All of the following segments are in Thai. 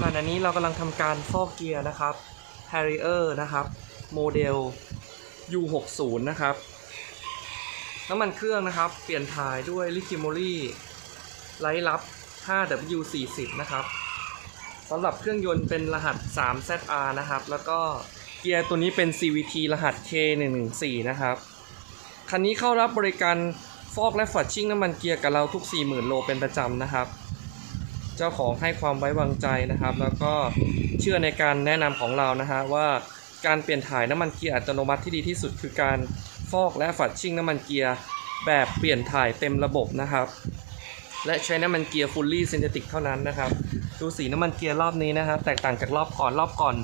ขณะนี้เรากำลังทำการฟอกเกียร์นะครับ Harrier นะครับ โมเดล U60 นะครับ น้ำมันเครื่องนะครับ เปลี่ยนถ่ายด้วยลิคิโมลี่ไลท์ลับ 5W40 นะครับสำหรับเครื่องยนต์เป็นรหัส 3ZR นะครับ แล้วก็เกียร์ตัวนี้เป็น CVT รหัส K114 นะครับ คันนี้เข้ารับบริการฟอกและฝัดชิ่งน้ำมันเกียร์กับเราทุก 40,000 โลเป็นประจำนะครับ เจ้าของให้ความไว้วางใจนะครับ แล้วก็เชื่อในการแนะนำของเรานะฮะว่าการเปลี่ยนถ่ายน้ำมันเกียร์อัตโนมัติที่ดีที่สุดคือการฟอกและฝัดชิ่งน้ำมันเกียร์แบบเปลี่ยนถ่ายเต็มระบบนะครับ และใช้น้ำมันเกียร์ fully synthetic เท่านั้นนะครับ ดูสีน้ำมันเกียร์รอบนี้นะครับ แตกต่างจากรอบก่อนรอบก่อน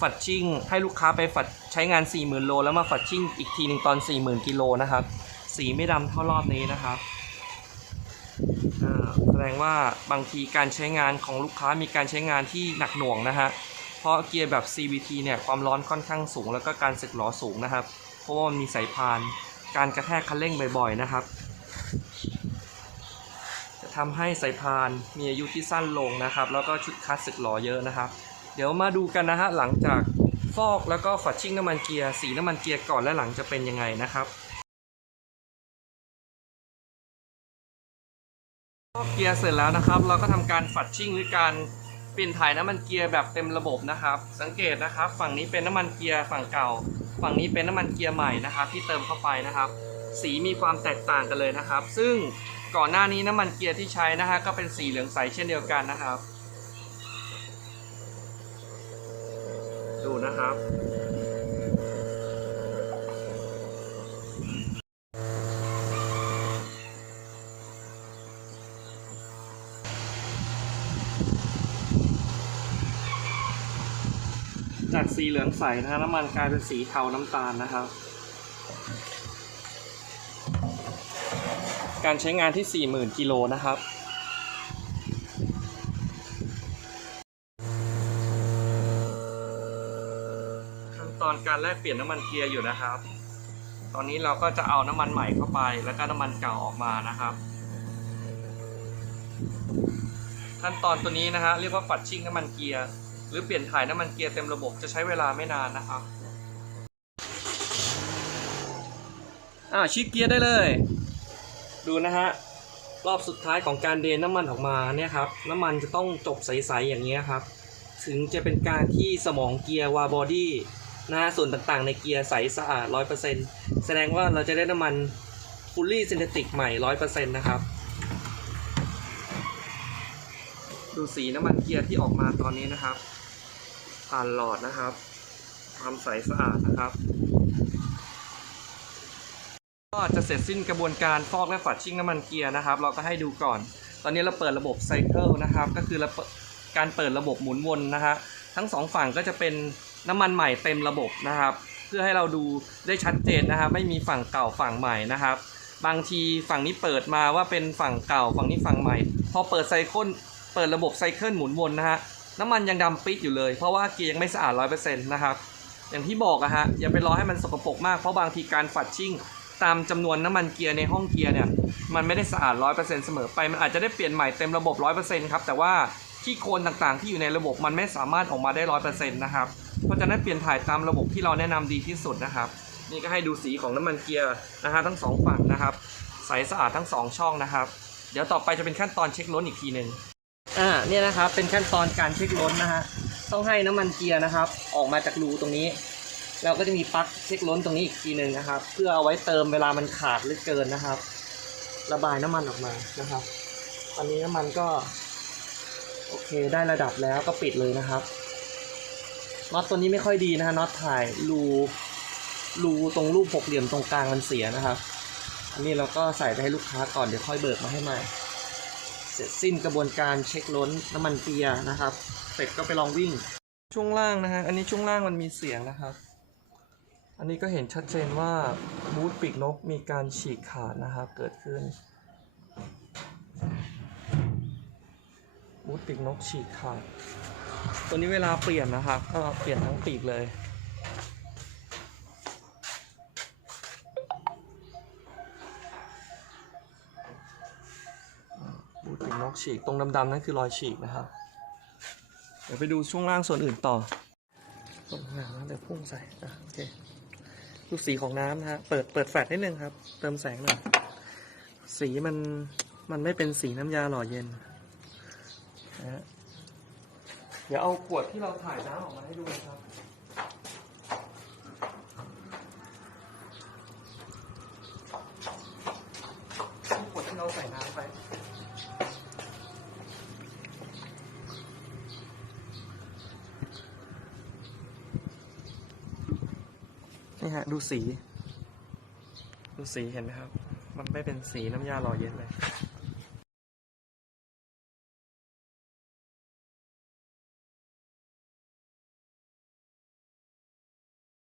ฝัดชิ่ง ให้ลูกค้าไปฝัดใช้งาน 40,000 โล แล้วมาฝัดชิ่งอีกทีหนึ่งตอน 40,000 กิโลนะครับ สีไม่ดำเท่ารอบนี้นะครับ ดงว่าบางทีการใช้งานของลูกค้ามีการใช้งานที่หนักหน่วงนะฮะ เพราะเกียร์แบบ CVT เนี่ยความร้อนค่อนข้างสูง แล้วก็การสึกหรอสูงนะครับ เพราะว่ามันมีสายพาน การกระแทกคันเร่งบ่อยๆนะครับ จะทำให้สายพานมีอายุที่สั้นลงนะครับ แล้วก็ชุดคัสสึกหรอเยอะนะครับ เดี๋ยวมาดูกันนะฮะหลังจากฟอกแล้วก็ฝัดชิ่งน้ำมันเกียร์สีน้ำมันเกียร์ก่อนและหลังจะเป็นยังไงนะครับ เกียร์เสร็จแล้วนะครับ เราก็ทำการฝัดชิ่งหรือการเปลี่ยนถ่ายน้ำมันเกียร์แบบเต็มระบบนะครับ สังเกตนะครับ ฝั่งนี้เป็นน้ำมันเกียร์ฝั่งเก่า ฝั่งนี้เป็นน้ำมันเกียร์ใหม่นะครับ ที่เติมเข้าไปนะครับ สีมีความแตกต่างกันเลยนะครับ ซึ่งก่อนหน้านี้น้ำมันเกียร์ที่ใช้นะฮะก็เป็นสีเหลืองใสเช่นเดียวกันนะครับ ดูนะครับ จากสีเหลืองใสนะฮะน้ำมันกลายเป็นสีเทาน้ำตาลนะครับ การใช้งานที่ 40,000กิโลนะครับขั้นตอนการแลกเปลี่ยนน้ำมันเกียร์อยู่นะครับ ตอนนี้เราก็จะเอาน้ำมันใหม่เข้าไป แล้วก็น้ำมันเก่าออกมานะครับขั้นตอนตัวนี้นะฮะเรียกว่าฝัดชิ่งน้ำมันเกียร์ หรือเปลี่ยนถ่ายน้ำมันเกียร์เต็มระบบจะใช้เวลาไม่นานนะครับอ่าชิปเกียร์ได้เลย ดูนะฮะรอบสุดท้ายของการเดนน้ำมันออกมาเนี่ยครับน้ำมันจะต้องจบใสๆอย่างเงี้ครับ ถึงจะเป็นการที่สมองเกียร์วาบอดี้นะส่วนต่างๆในเกียร์ใสสะอาด100%แสดงว่าเราจะได้น้ำมัน fully synthetic ใหม่100%นะครับ ดูสีน้ำมันเกียร์ที่ออกมาตอนนี้นะครับ ผ่านหลอดนะครับความใสสะอาดนะครับ ก็จะเสร็จสิ้นกระบวนการฟอกและฝัดชิ่งน้ำมันเกียร์นะครับ เราก็ให้ดูก่อน ตอนนี้เราเปิดระบบไซเคิลนะครับ ก็คือเราเการเปิดระบบหมุนวนนะฮะทั้งสองฝั่งก็จะเป็นน้ำมันใหม่เต็มระบบนะครับ เพื่อให้เราดูได้ชัดเจนนะครับ ไม่มีฝั่งเก่าฝั่งใหม่นะครับ บางทีฝั่งนี้เปิดมาว่าเป็นฝั่งเก่าฝั่งนี้ฝั่งใหม่ พอเปิดไซเคิลเปิดระบบไซเคิลหมุนวนนะฮะ น้ำมันยังดำปิดอยู่เลย เพราะว่าเกียร์ยังไม่สะอาดร้อยเปอร์เซ็นต์นะครับ อย่างที่บอกอะฮะอย่าไปรอให้มันสกปรกมากเพราะบางทีการฝัดชิ่งตามจำนวนน้ำมันเกียร์ในห้องเกียร์เนี่ยมันไม่ได้สะอาดร้อยเปอร์เซ็นต์เสมอไปมันอาจจะได้เปลี่ยนใหม่เต็มระบบร้อยเปอร์เซ็นต์ครับแต่ว่าขี้โคลนต่างๆ ที่อยู่ในระบบมันไม่สามารถออกมาได้ร้อยเปอร์เซ็นต์นะครับเพราะฉะนั้นเปลี่ยนถ่ายตามระบบที่เราแนะนำดีที่สุดนะครับ นี่ก็ให้ดูสีของน้ำมันเกียร์นะฮะทั้งสองฝั่งนะครับใสสะอาดทั้งสองช่องนะครับ เดี๋ยวต่อไปจะเป็นขั้นตอนเช็คล้นอีกทีหนึ่ง อ่าเนี่ยนะครับเป็นขั้นตอนการเช็คล้นนะฮะต้องให้น้ำมันเกียร์นะครับ ออกมาจากรูตรงนี้ เราก็จะมีปลั๊กเช็คล้นตรงนี้อีกทีหนึ่งนะครับ เพื่อเอาไว้เติมเวลามันขาดหรือเกินนะครับ ระบายน้ำมันออกมานะครับ ตอนนี้น้ำมันก็โอเคได้ระดับแล้วก็ปิดเลยนะครับน็อตตัวนี้ไม่ค่อยดีนะฮะน็อตถ่ายรูรูตรงรูปหกเหลี่ยมตรงกลางมันเสียนะครับ อันนี้เราก็ใส่ไปให้ลูกค้าก่อนเดี๋ยวค่อยเบิกมาให้ใหม่ เสร็จสิ้นกระบวนการเช็คล้นน้ำมันเกียร์นะครับ เสร็จก็ไปลองวิ่ง ช่วงล่างนะฮะ อันนี้ช่วงล่างมันมีเสียงนะครับ อันนี้ก็เห็นชัดเจนว่าบูทปีกนกมีการฉีกขาดนะครับเกิดขึ้น บูทปีกนกฉีกขาด ตัวนี้เวลาเปลี่ยนนะครับ ก็เปลี่ยนทั้งปีกเลย บูทปีกฉีกตรงดำๆนั่นคือรอยฉีกนะครับ เดี๋ยวไปดูช่วงล่างส่วนอื่นต่อส่วนน้ำเดี๋ยวพุ่งใส่อะโอเคดูสีของน้ำนะฮะเปิดเปิดแฟลชนิดนึงครับ เติมแสงหน่อยสีมันมันไม่เป็นสีน้ำยาหล่อเย็นนะฮะเดี๋ยวเอาขวดที่เราถ่ายน้ำออกมาให้ดูนะครับ ขวดที่เราใส่น้ำไป นี่ฮะ ดูสี ดูสีเห็นไหมครับ มันไม่เป็นสีน้ำยาหล่อเย็นเลย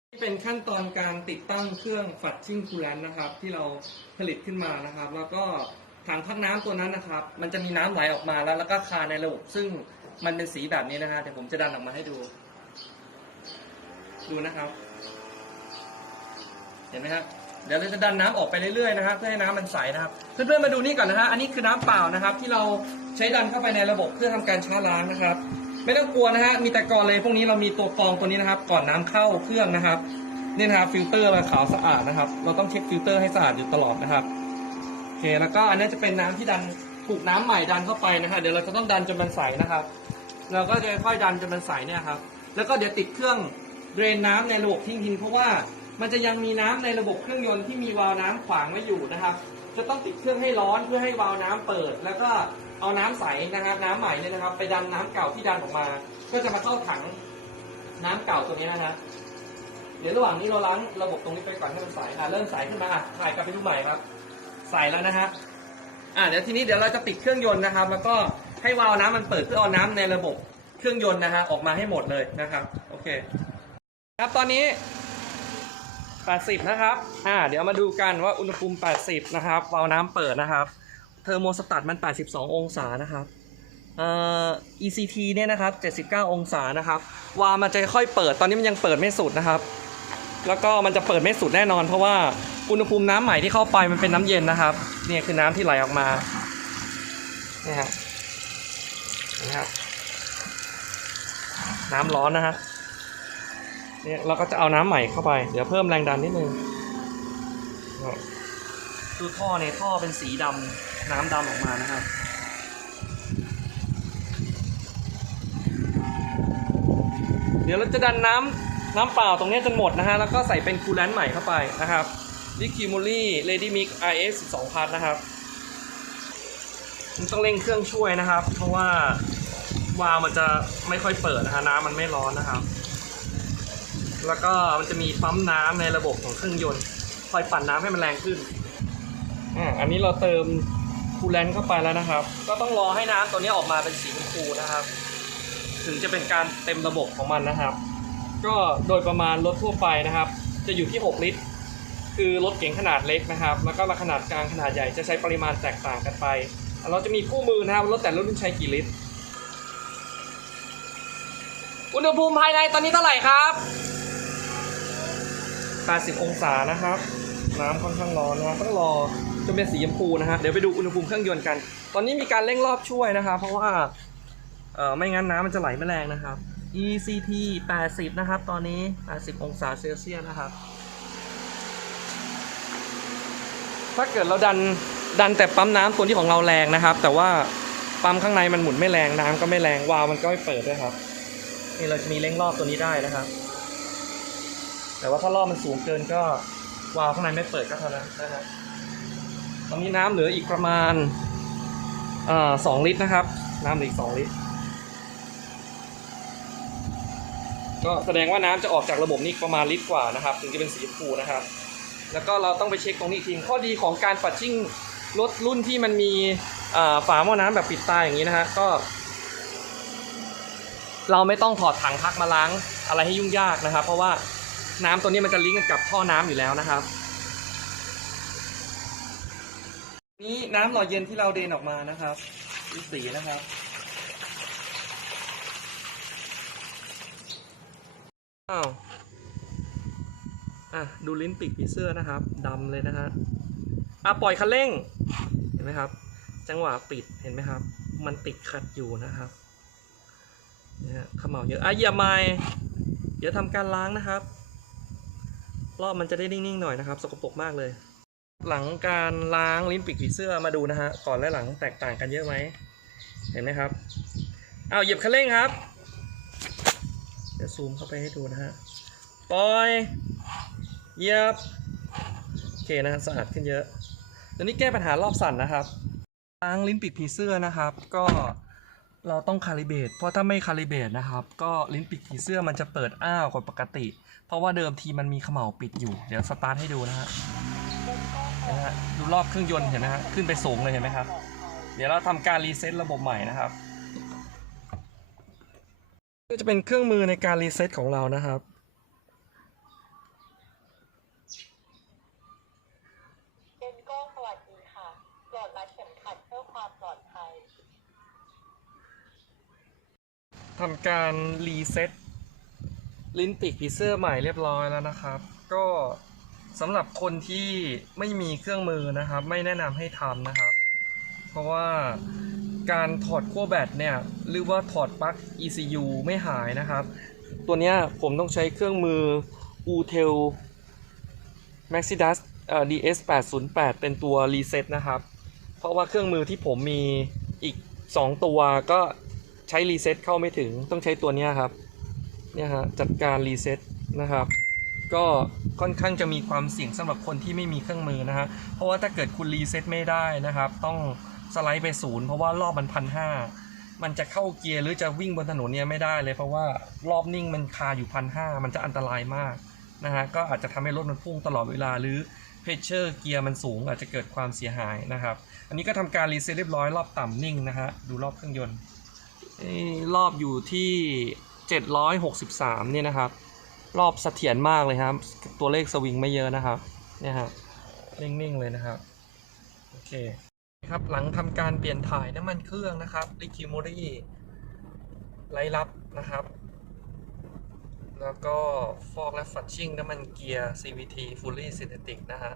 นี่เป็นขั้นตอนการติดตั้งเครื่องฝัดชิ่งคูลแลนต์นะครับ ที่เราผลิตขึ้นมานะครับ แล้วก็ถังพักน้ำตัวนั้นนะครับ มันจะมีน้ำไหลออกมาแล้วแล้วก็คาในระบบ ซึ่งมันเป็นสีแบบนี้นะฮะเดี๋ยวผมจะดันออกมาให้ดู ดูนะครับ เห็นไหมครับเดี๋ยวเราจะดันน้ำออกไปเรื่อยๆนะครับเพื่อให้น้ำมันใสนะครับเพื่อนๆมาดูนี่ก่อนนะฮะอันนี้คือน้ำเปล่านะครับ ที่เราใช้ดันเข้าไปในระบบเพื่อทำการช้าล้างนะครับ ไม่ต้องกลัวนะฮะมีแต่ก่อนเลยพวกนี้เรามีตัวกรองตัวนี้นะครับ ก่อนน้ำเข้าเครื่องนะครับนี่นะครับฟิลเตอร์มาขาวสะอาดนะครับ เราต้องเช็คฟิลเตอร์ให้สะอาดอยู่ตลอดนะครับโอเคแล้วก็อันนี้จะเป็นน้ำที่ดันถูกน้ำใหม่ดันเข้าไปนะฮะเดี๋ยวเราจะต้องดันจนมันใสนะครับ เราก็จะค่อยดันจนมันใสเนี่ยครับแล้วก็เดี๋ยวติดเครื่องเดรนน้ำในระบบทิ้งทิ้งเพราะว่า มันจะยังมีน้ำในระบบเครื่องยนต์ที่มีวาล์วน้ำขวางไว้อยู่นะครับ จะต้องติดเครื่องให้ร้อนเพื่อให้วาล์วน้ำเปิด แล้วก็เอาน้ำใสนะครับ น้ำใหม่เนี่ยนะครับ ไปดันน้ำเก่าที่ดันออกมา ก็จะมาเข้าถังน้ำเก่าตัวนี้นะฮะเดี๋ยวระหว่างนี้เราล้างระบบตรงนี้ไปก่อนให้มันใสอะเริ่มใสขึ้นมาอะถ่ายกลับไปดูใหม่ครับ ใสแล้วนะฮะอ่าเดี๋ยวทีนี้เดี๋ยวเราจะปิดเครื่องยนต์นะครับ แล้วก็ให้วาล์วน้ำมันเปิดเพื่อเอาน้ำในระบบเครื่องยนต์นะฮะออกมาให้หมดเลยนะครับ โอเค ครับตอนนี้ 80 นะครับ อ่า เดี๋ยวมาดูกันว่าอุณหภูมิ 80 นะครับวาล์วน้ำเปิดนะครับ เทอร์โมสตัตมัน 82 องศานะครับเอ่อ ECT เนี่ยนะครับ 79 องศานะครับ วาล์วมันจะค่อยเปิด ตอนนี้มันยังเปิดไม่สุดนะครับ แล้วก็มันจะเปิดไม่สุดแน่นอน เพราะว่าอุณหภูมิน้ำใหม่ที่เข้าไปมันเป็นน้ำเย็นนะครับ เนี่ยคือน้ำที่ไหลออกมาเนี่ยฮะเห็นะครับ น้ำร้อนนะฮะ เนี่ยเราก็จะเอาน้ำใหม่เข้าไป เดี๋ยวเพิ่มแรงดันนิดนึงดูท่อเนี่ยท่อเป็นสีดำน้ำดำออกมานะครับเดี๋ยวเราจะดันน้ำน้ำเปล่าตรงนี้จนหมดนะฮะ แล้วก็ใส่เป็นคูลแลนต์ใหม่เข้าไปนะครับดิคิมูลี่เลดี้มิก IS 12พัทนะครับมันต้องเร่งเครื่องช่วยนะครับ เพราะว่าวาล์วมันจะไม่ค่อยเปิดนะฮะน้ำมันไม่ร้อนนะครับ แล้วก็มันจะมีปั๊มน้ำในระบบของเครื่องยนต์คอยปั่นน้ำให้มันแรงขึ้นอ่าอันนี้เราเติมคูลแลนต์เข้าไปแล้วนะครับ ก็ต้องรอให้น้ำตัวนี้ออกมาเป็นสีชมพูนะครับ ถึงจะเป็นการเต็มระบบของมันนะครับ ก็โดยประมาณรถทั่วไปนะครับ จะอยู่ที่ 6 ลิตร คือรถเก๋งขนาดเล็กนะครับ แล้วก็รถขนาดกลางขนาดใหญ่จะใช้ปริมาณแตกต่างกันไป เราจะมีคู่มือนะครับรถแต่ละรุ่นใช้กี่ลิตรอุณหภูมิภายในตอนนี้เท่าไหร่ครับ 80 องศานะครับ น้ำค่อนข้างร้อนนะต้องรอจนเป็นสีชมพูนะฮะเดี๋ยวไปดูอุณหภูมิเครื่องยนต์กัน ตอนนี้มีการเร่งรอบช่วยนะครับ เพราะว่าเอ่อไม่งั้นน้ำมันจะไหลไม่แรงนะครับ ECT 80 นะครับ ตอนนี้ 80 องศาเซลเซียสนะครับ ถ้าเกิดเราดันดันแต่ปั๊มน้ำตัวที่ของเราแรงนะครับ แต่ว่าปั๊มข้างในมันหมุนไม่แรงน้ำก็ไม่แรงวาล์วมันก็ไม่เปิดด้วยครับนี่เราจะมีเร่งรอบตัวนี้ได้นะครับ แต่ว่าถ้ารอบมันสูงเกินก็วาล์วข้างในไม่เปิดก็เท่านั้นนะครับตอนนี้น้ำเหลืออีกประมาณสองลิตรนะครับ น้ำเหลืออีกสองลิตร ก็แสดงว่าน้ำจะออกจากระบบนี้ประมาณลิตรกว่านะครับถึงจะเป็นสีชมพูนะครับ แล้วก็เราต้องไปเช็คตรงนี้อีกทีข้อดีของการปัดชิ่งรถรุ่นที่มันมีฝาหม้อน้ำแบบปิดตายอย่างนี้นะฮะก็ เราไม่ต้องถอดถังพักมาล้างอะไรให้ยุ่งยากนะครับ เพราะว่า น้ำตัวนี้มันจะลิงก์กับท่อน้ำอยู่แล้วนะครับ นี่น้ำหล่อเย็นที่เราเดนออกมานะครับดูสีนะครับอ้าวอะดูลิ้นปีกผีเสื้อนะครับดำเลยนะฮะอะปล่อยคันเร่งเห็นไหมครับ จังหวะปิดเห็นไหมครับ มันติดขัดอยู่นะครับเนี่ยฮะเขม่าเยอะอะเหยียบไม้เดี๋ยวทำการล้างนะครับ รอบมันจะได้นิ่งๆหน่อยนะครับ สกปรกมากเลย หลังการล้างลิ้นปีกผีเสื้อมาดูนะฮะก่อนและหลังแตกต่างกันเยอะไหมเห็นไหมครับเอาเหยียบคันเร่งครับ เดี๋ยวซูมเข้าไปให้ดูนะฮะปล่อยเหยียบโอเคนะสะอาดขึ้นเยอะเดี๋ยวนี้แก้ปัญหารอบสั่นนะครับล้างลิ้นปีกผีเสื้อนะครับ ก็ เราต้องคาลิเบตเพราะถ้าไม่คาลิเบตนะครับ ก็ลิ้นปิดผีเสื้อมันจะเปิดอ้าวกว่าปกติ เพราะว่าเดิมทีมันมีเขม่าปิดอยู่ เดี๋ยวสตาร์ทให้ดูนะฮะเห็นไหมฮะดูรอบเครื่องยนต์เห็นไหมฮะขึ้นไปสูงเลยเห็นไหมครับ เดี๋ยวเราทำการรีเซ็ตระบบใหม่นะครับก็จะเป็นเครื่องมือในการรีเซ็ตของเรานะครับ เจนก็สวัสดีค่ะปลอดรัดเข็มขัดเพื่อความปลอดภัย ทำการรีเซ็ตลิ้นปีกผีเสื้อใหม่เรียบร้อยแล้วนะครับ ก็สำหรับคนที่ไม่มีเครื่องมือนะครับ ไม่แนะนำให้ทำนะครับ เพราะว่าการถอดขั้วแบตเนี่ยหรือว่าถอดปลั๊ก ECU ไม่หายนะครับ ตัวเนี้ยผมต้องใช้เครื่องมือ UTEL Maxidus DS 808เป็นตัวรีเซ็ตนะครับ เพราะว่าเครื่องมือที่ผมมีอีก 2 ตัวก็ ใช้รีเซ็ตเข้าไม่ถึงต้องใช้ตัวนี้ครับเนี่ยฮะจัดการรีเซ็ตนะครับก็ค่อนข้างจะมีความเสี่ยงสำหรับคนที่ไม่มีเครื่องมือนะฮะเพราะว่าถ้าเกิดคุณรีเซ็ตไม่ได้นะครับ ต้องสไลด์ไปศูนย์เพราะว่ารอบมันพันห้ามันจะเข้าเกียร์หรือจะวิ่งบนถนนเนี่ยไม่ได้เลยเพราะว่ารอบนิ่งมันคาอยู่พันห้ามันจะอันตรายมากนะฮะก็อาจจะทำให้รถมันพุ่งตลอดเวลาหรือเพชเชอร์เกียร์มันสูงอาจจะเกิดความเสียหายนะครับ อันนี้ก็ทำการรีเซ็ตเรียบร้อยรอบต่ำนิ่งนะฮะดูรอบเครื่องยนต์ รอบอยู่ที่ 763เนี่ยนะครับ รอบเสถียรมากเลยครับ ตัวเลขสวิงไม่เยอะนะครับ เนี่ยฮะนิ่ง ๆ เลยนะครับ โอเคครับหลังทำการเปลี่ยนถ่ายน้ำมันเครื่องนะครับลิคิโมรี่ไล่ลับนะครับ แล้วก็ฟอกและฟัดชิ่งน้ำมันเกียร์ CVT Fully Synthetic นะฮะ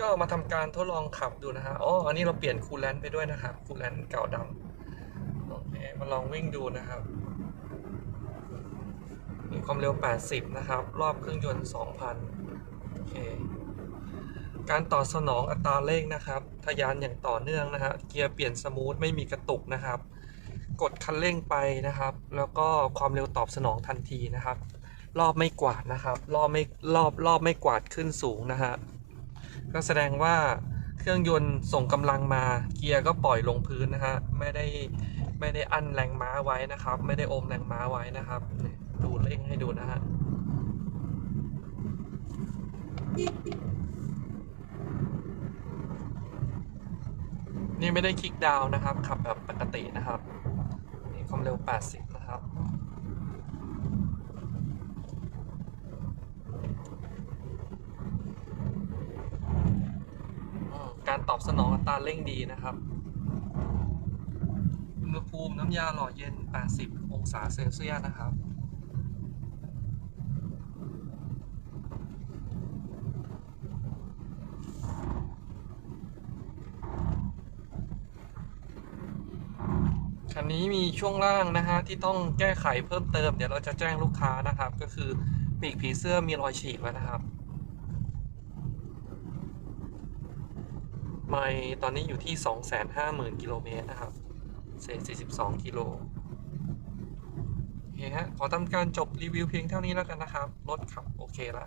ก็มาทำการทดลองขับดูนะฮะอ๋ออันนี้เราเปลี่ยนคูลแลนต์ไปด้วยนะครับคูลแลนต์เก่าดำ มาลองวิ่งดูนะครับ มีความเร็ว 80 นะครับ รอบเครื่องยนต์ 2,000 โอเค การตอบสนองอัตราเร่งนะครับ ทะยานอย่างต่อเนื่องนะฮะ เกียร์เปลี่ยนสมูทไม่มีกระตุกนะครับ กดคันเร่งไปนะครับ แล้วก็ความเร็วตอบสนองทันทีนะครับ รอบไม่กวาดนะครับ รอบไม่รอบรอบไม่กวาดขึ้นสูงนะฮะ ก็แสดงว่าเครื่องยนต์ส่งกำลังมา เกียร์ก็ปล่อยลงพื้นนะฮะ ไม่ได้ ไม่ได้อั้นแรงม้าไว้นะครับ ไม่ได้อมแรงม้าไว้นะครับดูเร่งให้ดูนะฮะนี่ไม่ได้คลิกดาวนะครับ ขับแบบปกตินะครับนี่ความเร็ว 80 นะครับการตอบสนองอัตราเร่งดีนะครับ ณหภูมิน้ำยาหล่อเย็น 80 องศาเซลเซียสนะครับคันนี้มีช่วงล่างนะฮะที่ต้องแก้ไขเพิ่มเติม เดี๋ยวเราจะแจ้งลูกค้านะครับ ก็คือปีกผีเสื้อมีรอยฉีกแล้วนะครับ ไมล์ตอนนี้อยู่ที่ 250,000กิโลเมตรนะครับ เศษ 42 กิโลโอเคฮะ ขอทำการจบรีวิวเพียงเท่านี้แล้วกันนะครับ รถขับโอเคละ